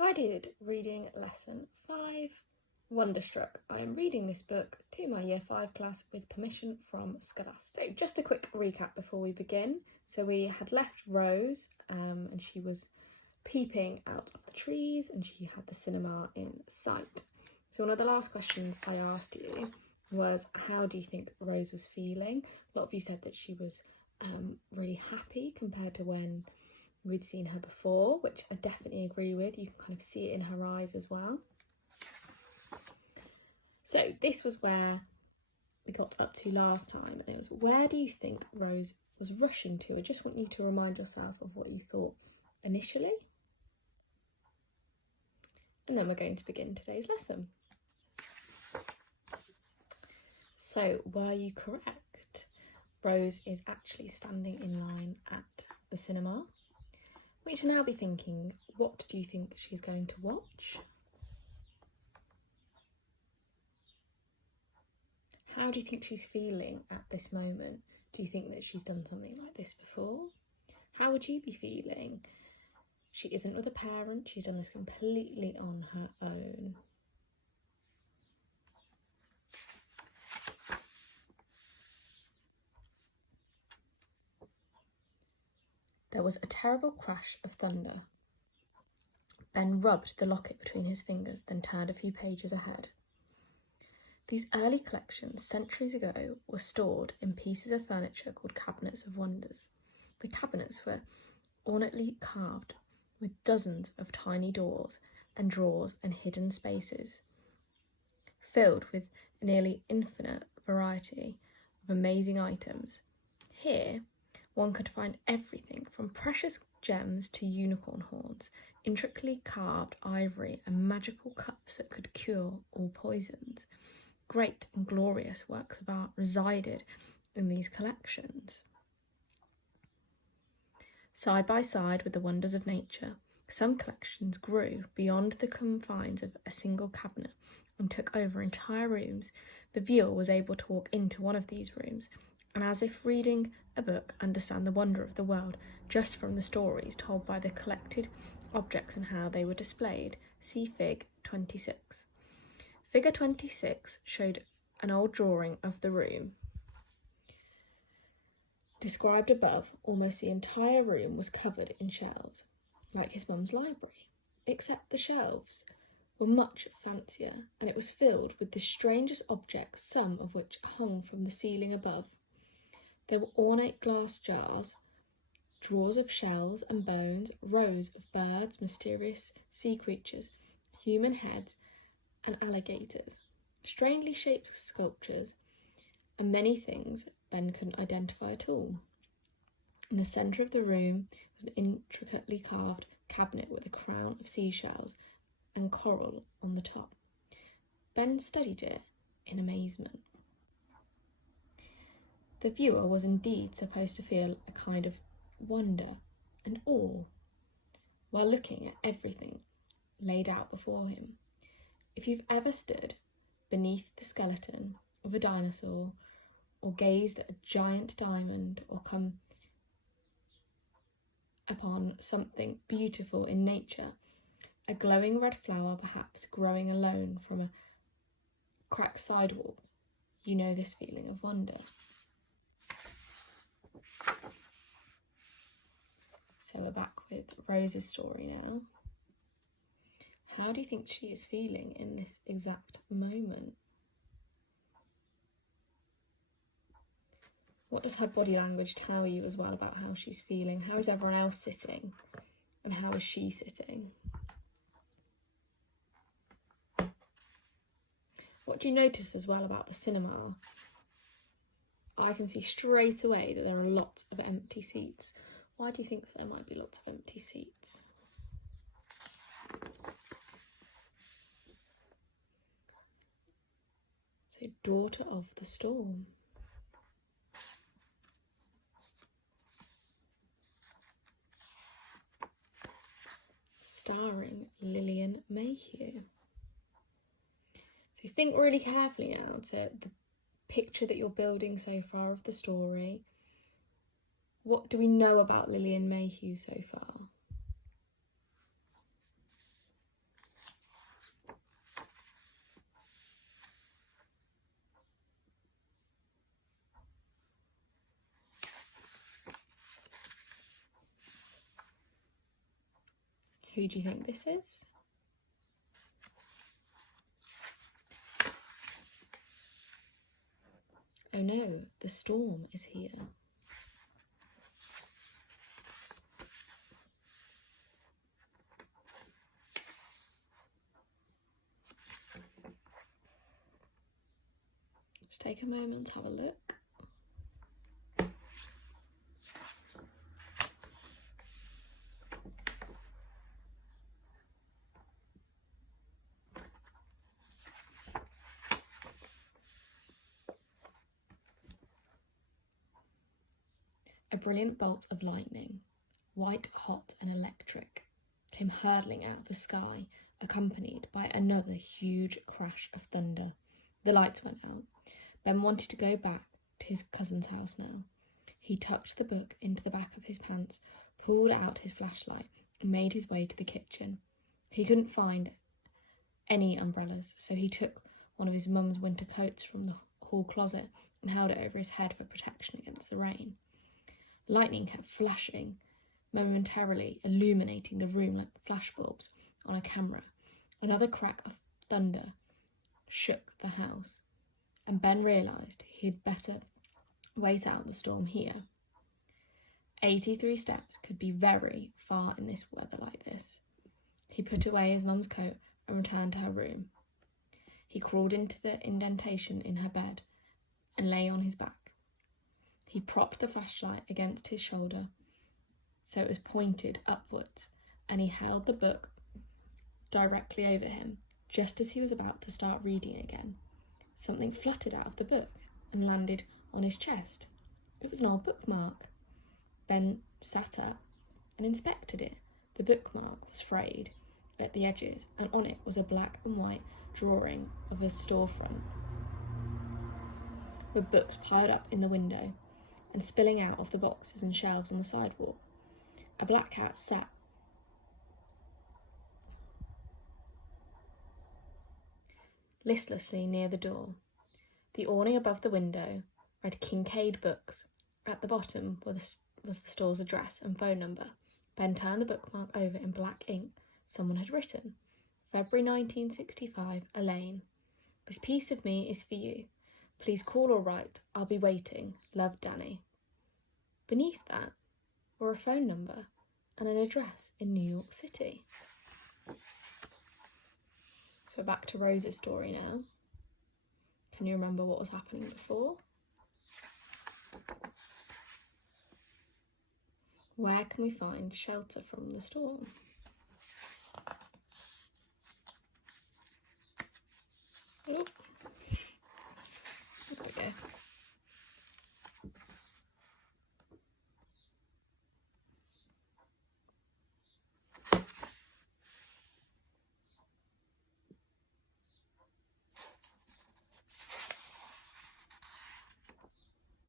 Guided reading lesson 5, Wonderstruck. I am reading this book to my year 5 class with permission from Scholastic. So just a quick recap before we begin. So we had left Rose and she was peeping out of the trees and she had the cinema in sight. So one of the last questions I asked you was, how do you think Rose was feeling? A lot of you said that she was really happy compared to when we'd seen her before, which I definitely agree with. You can kind of see it in her eyes as well. So this was where we got up to last time, and it was, where do you think Rose was rushing to? I just want you to remind yourself of what you thought initially. And then we're going to begin today's lesson. So, were you correct? Rose is actually standing in line at the cinema. We should now be thinking, what do you think she's going to watch? How do you think she's feeling at this moment? Do you think that she's done something like this before? How would you be feeling? She isn't with a parent, she's done this completely on her own. There was a terrible crash of thunder. Ben rubbed the locket between his fingers, then turned a few pages ahead. These early collections, centuries ago, were stored in pieces of furniture called cabinets of wonders. The cabinets were ornately carved with dozens of tiny doors and drawers and hidden spaces, filled with a nearly infinite variety of amazing items. Here, one could find everything from precious gems to unicorn horns, intricately carved ivory and magical cups that could cure all poisons. Great and glorious works of art resided in these collections. Side by side with the wonders of nature, some collections grew beyond the confines of a single cabinet and took over entire rooms. The viewer was able to walk into one of these rooms and, as if reading a book, understand the wonder of the world just from the stories told by the collected objects and how they were displayed. See Fig 26. Figure 26 showed an old drawing of the room. Described above, almost the entire room was covered in shelves, like his mum's library, except the shelves were much fancier, and it was filled with the strangest objects, some of which hung from the ceiling above. There were ornate glass jars, drawers of shells and bones, rows of birds, mysterious sea creatures, human heads and alligators, strangely shaped sculptures, and many things Ben couldn't identify at all. In the centre of the room was an intricately carved cabinet with a crown of seashells and coral on the top. Ben studied it in amazement. The viewer was indeed supposed to feel a kind of wonder and awe while looking at everything laid out before him. If you've ever stood beneath the skeleton of a dinosaur, or gazed at a giant diamond, or come upon something beautiful in nature, a glowing red flower perhaps growing alone from a cracked sidewalk, you know this feeling of wonder. So we're back with Rose's story now. How do you think she is feeling in this exact moment? What does her body language tell you as well about how she's feeling? How is everyone else sitting? And how is she sitting? What do you notice as well about the cinema? I can see straight away that there are lots of empty seats. Why do you think that there might be lots of empty seats? So, Daughter of the Storm. Starring Lillian Mayhew. So think really carefully now to the picture that you're building so far of the story. What do we know about Lillian Mayhew so far? Who do you think this is? Oh no, the storm is here. Just take a moment to have a look. A brilliant bolt of lightning, white hot and electric, came hurtling out of the sky, accompanied by another huge crash of thunder. The lights went out. Ben wanted to go back to his cousin's house now. He tucked the book into the back of his pants, pulled out his flashlight, and made his way to the kitchen. He couldn't find any umbrellas, so he took one of his mum's winter coats from the hall closet and held it over his head for protection against the rain. Lightning kept flashing, momentarily illuminating the room like flashbulbs on a camera. Another crack of thunder shook the house, and Ben realised he'd better wait out the storm here. 83 steps could be very far in this weather like this. He put away his mum's coat and returned to her room. He crawled into the indentation in her bed and lay on his back. He propped the flashlight against his shoulder so it was pointed upwards, and he held the book directly over him. Just as he was about to start reading again, something fluttered out of the book and landed on his chest. It was an old bookmark. Ben sat up and inspected it. The bookmark was frayed at the edges, and on it was a black and white drawing of a storefront with books piled up in the window and spilling out of the boxes and shelves on the sidewalk. A black cat sat listlessly near the door. The awning above the window read Kincaid Books. At the bottom was the store's address and phone number. Ben turned the bookmark over in black ink. Someone had written, February 1965, Elaine. This piece of me is for you. Please call or write. I'll be waiting. Love, Danny. Beneath that were a phone number and an address in New York City. So back to Rose's story now. Can you remember what was happening before? Where can we find shelter from the storm? Oh. There we go.